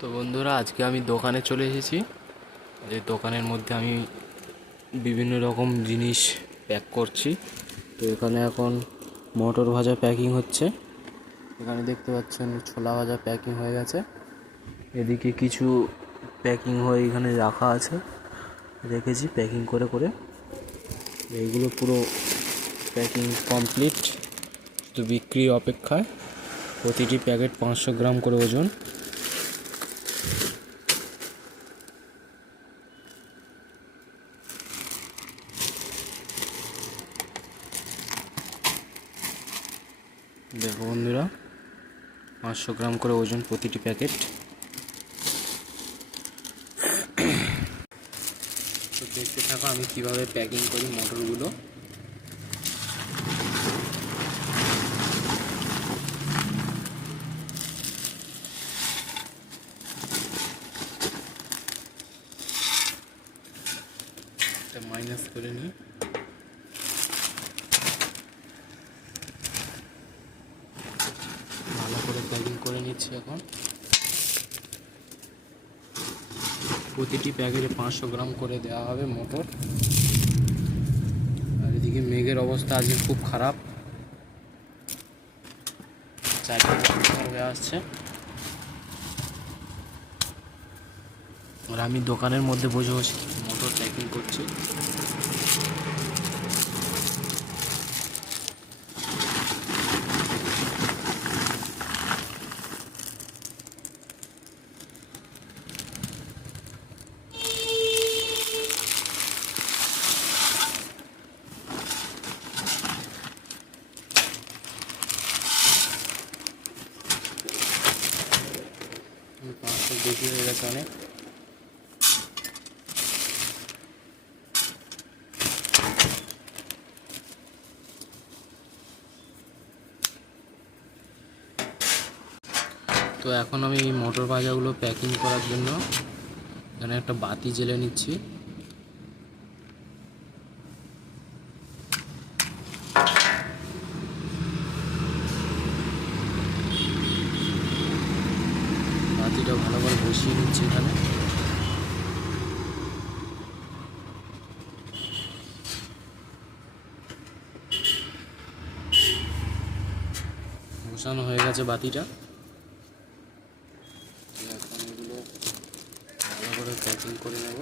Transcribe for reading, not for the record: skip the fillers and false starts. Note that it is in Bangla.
তো বন্ধুরা, আজকে আমি দোকানে চলে এসেছি। এই দোকানের মধ্যে আমি বিভিন্ন রকম জিনিস প্যাক করছি। তো এখানে এখন মটর ভাজা প্যাকিং হচ্ছে। এখানে দেখতে পাচ্ছেন ছোলা ভাজা প্যাকিং হয়ে গেছে। এদিকে কিছু প্যাকিং হয়ে এখানে রাখা আছে, রেখেছি প্যাকিং করে করে। এইগুলো পুরো প্যাকিং কমপ্লিট, তো বিক্রির অপেক্ষায়। প্রতিটি প্যাকেট 500 গ্রাম করে ওজন। দেখো বন্ধুরা, 500 গ্রাম করে ওজন প্রতিটি প্যাকেট। তো দেখতে থাকো আমি কিভাবে প্যাকিং করি মটরগুলো। এটা মাইনাস করে নিই। ভালো করে প্যাকিং করে নিচ্ছি এখন। প্রতিটি প্যাকেটে 500 গ্রাম করে দেওয়া হবে মটর। আর এদিকে মেঘের অবস্থা আজকে খুব খারাপ, চারিদিকে হয়ে আসছে। আর আমি দোকানের মধ্যে বসে বসে মোটর প্যাকিং করছি। পাঁচশো বেশি হয়ে গেছে অনেক। তো এখন আমি এই মটর ভাজাগুলো প্যাকিং করার জন্য এখানে একটা বাতি জ্বেলে নিচ্ছি। বাতিটা ভালো করে বসিয়ে নিচ্ছি এখানে। বসানো হয়ে গেছে বাতিটা। এখন এগুলো ভালো করে প্যাকিং করে নেব।